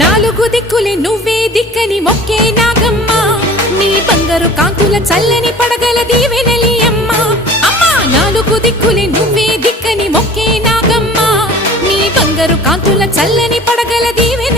నాలుగు దిక్కులే నువ్వే దిక్కని మొక్కే నాగమ్మ నీ బంగారు కాంతుల చల్లని పడగల దీవెనలి అమ్మ అమ్మా నాలుగు దిక్కులే నువ్వే దిక్కని మొక్కే నాగమ్మ నీ బంగారు కాంతుల చల్లని పడగల దీవె